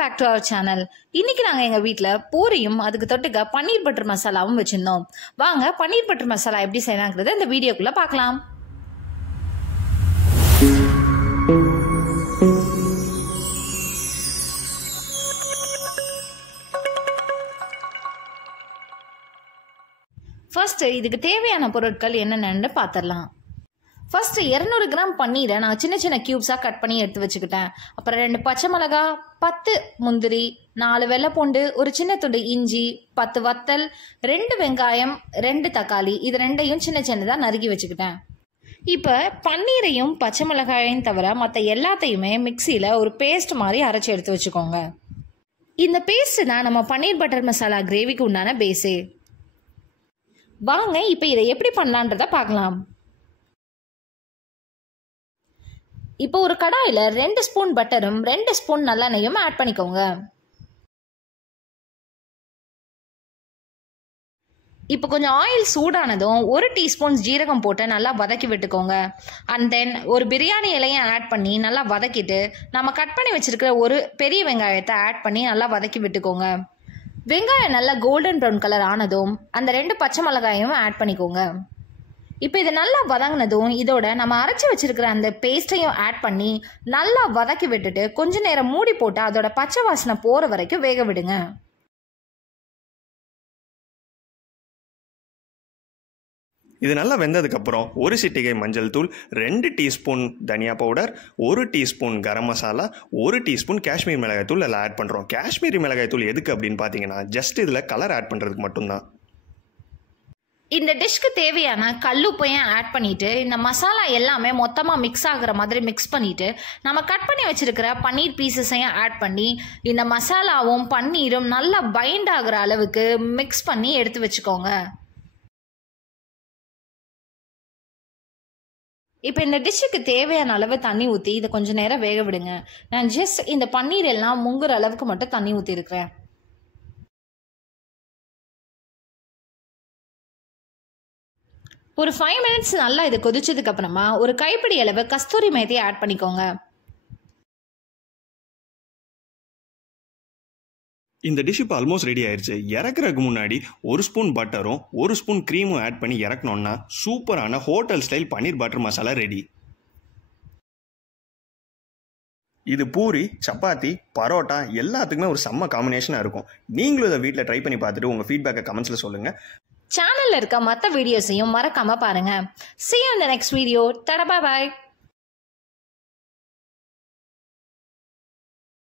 Back to our channel. இன்னைக்கு நாங்கள் எங்கள் வீட்டில் பூரியும் அதுக்கு தொட்டுக்க பன்னீர் பட்டர் மசாலாவும் வச்சுருந்தோம். வாங்க பன்னீர் பட்டர் மசாலா எப்படி செய்யலாங்கிறத இந்த வீடியோக்குள்ளே பார்க்கலாம். ஃபர்ஸ்ட் இதுக்கு தேவையான பொருட்கள் என்னென்னு பார்த்துடலாம். ஃபர்ஸ்ட் 200 கிராம் பன்னீரை நான் சின்ன சின்ன கியூப்ஸாக கட் பண்ணி எடுத்து வச்சுக்கிட்டேன். அப்புறம் 2 பச்சை மிளகா, 10 முந்திரி, 4 வெள்ளைப்பூண்டு, ஒரு சின்ன துண்டு இஞ்சி, 10 வத்தல், 2 வெங்காயம், 2 தக்காளி, இது ரெண்டையும் சின்ன சின்னதாக நறுக்கி வச்சுக்கிட்டேன். இப்போ பன்னீரையும் பச்சை மிளகாயையும் தவிர மற்ற எல்லாத்தையுமே மிக்சியில் ஒரு பேஸ்ட் மாதிரி அரைச்சி எடுத்து வச்சுக்கோங்க. இந்த பேஸ்ட் தான் நம்ம பன்னீர் பட்டர் மசாலா கிரேவிக்கு உண்டான பேஸே. வாங்க இப்போ இதை எப்படி பண்ணலான்றத பார்க்கலாம். இப்போ ஒரு கடாயில் 2 ஸ்பூன் பட்டரும் 2 ஸ்பூன் நல்லெண்ணெயும் ஆட் பண்ணிக்கோங்க. இப்போ கொஞ்சம் ஆயில் சூடானதும் 1 டீஸ்பூன் ஜீரகம் போட்டு நல்லா வதக்கி விட்டுக்கோங்க. அண்ட் தென் ஒரு பிரியாணி இலையை ஆட் பண்ணி நல்லா வதக்கிட்டு நம்ம கட் பண்ணி வச்சிருக்கிற ஒரு பெரிய வெங்காயத்தை ஆட் பண்ணி நல்லா வதக்கி விட்டுக்கோங்க. வெங்காயம் நல்லா கோல்டன் ப்ரௌன் கலர் ஆனதும் அந்த 2 பச்சை மிளகாயும் ஆட் பண்ணிக்கோங்க. இப்போ இது நல்லா வதங்கினதும் இதோட நம்ம அரைச்சி வச்சிருக்கிற அந்த பேஸ்ட்டையும் ஆட் பண்ணி நல்லா வதக்கி விட்டுட்டு கொஞ்ச நேரம் மூடி போட்டு அதோட பச்சை வாசனை போகிற வரைக்கும் வேக விடுங்க. இது நல்லா வெந்ததுக்கப்புறம் 1 சிட்டிகை மஞ்சள் தூள், 2 டீஸ்பூன் தனியா powder, 1 teaspoon garam masala, 1 teaspoon Kashmir மிளகாய் தூள் எல்லாம் ஆட் பண்ணுறோம். காஷ்மீரி மிளகாய் தூள் எதுக்கு அப்படின்னு பார்த்தீங்கன்னா ஜஸ்ட் இதில் கலர் ஆட் பண்ணுறதுக்கு மட்டும்தான். இந்த டிஷ்க்கு தேவையான கல்லுப்பையும் ஆட் பண்ணிட்டு இந்த மசாலா எல்லாமே மொத்தமாக மிக்ஸ் ஆகுற மாதிரி மிக்ஸ் பண்ணிட்டு நம்ம கட் பண்ணி வச்சிருக்கிற பன்னீர் பீசஸையும் ஆட் பண்ணி இந்த மசாலாவும் பன்னீரும் நல்லா பைண்ட் ஆகுற அளவுக்கு மிக்ஸ் பண்ணி எடுத்து வச்சுக்கோங்க. இப்போ இந்த டிஷ்ஷுக்கு தேவையான அளவு தண்ணி ஊற்றி இதை கொஞ்சம் நேரம் வேக விடுங்க. நான் ஜஸ்ட் இந்த பன்னீர் எல்லாம் முங்குற அளவுக்கு மட்டும் தண்ணி ஊற்றி இருக்கிறேன். ஒரு 5 மினிட்ஸ் நல்லா இது கொதிச்சதுக்கு அப்புறமா ஒரு கைப்பிடி அளவு கஸ்தூரி மேத்தியை ஆட் பண்ணிக்கோங்க. இந்த டிஷ் இப்போ ஆல்மோஸ்ட் ரெடி ஆயிடுச்சு. இறக்குறதுக்கு முன்னாடி 1 ஸ்பூன் பட்டரும் 1 ஸ்பூன் க்ரீமும் ஆட் பண்ணி இறக்கணும்னா சூப்பரான ஹோட்டல் ஸ்டைல் பன்னீர் பட்டர் மசாலா ரெடி. இது பூரி, சப்பாத்தி, பரோட்டா எல்லாத்துக்குமே ஒரு செம்ம காம்பினேஷனாக இருக்கும். நீங்களும் இதை வீட்டில் ட்ரை பண்ணி பார்த்துட்டு உங்கள் ஃபீட்பேக்கை கமெண்ட்ஸில் சொல்லுங்கள். சேனல்ல இருக்க மற்ற வீடியோஸையும் மறக்காம பாருங்க. See you in the next video. Tada bye bye.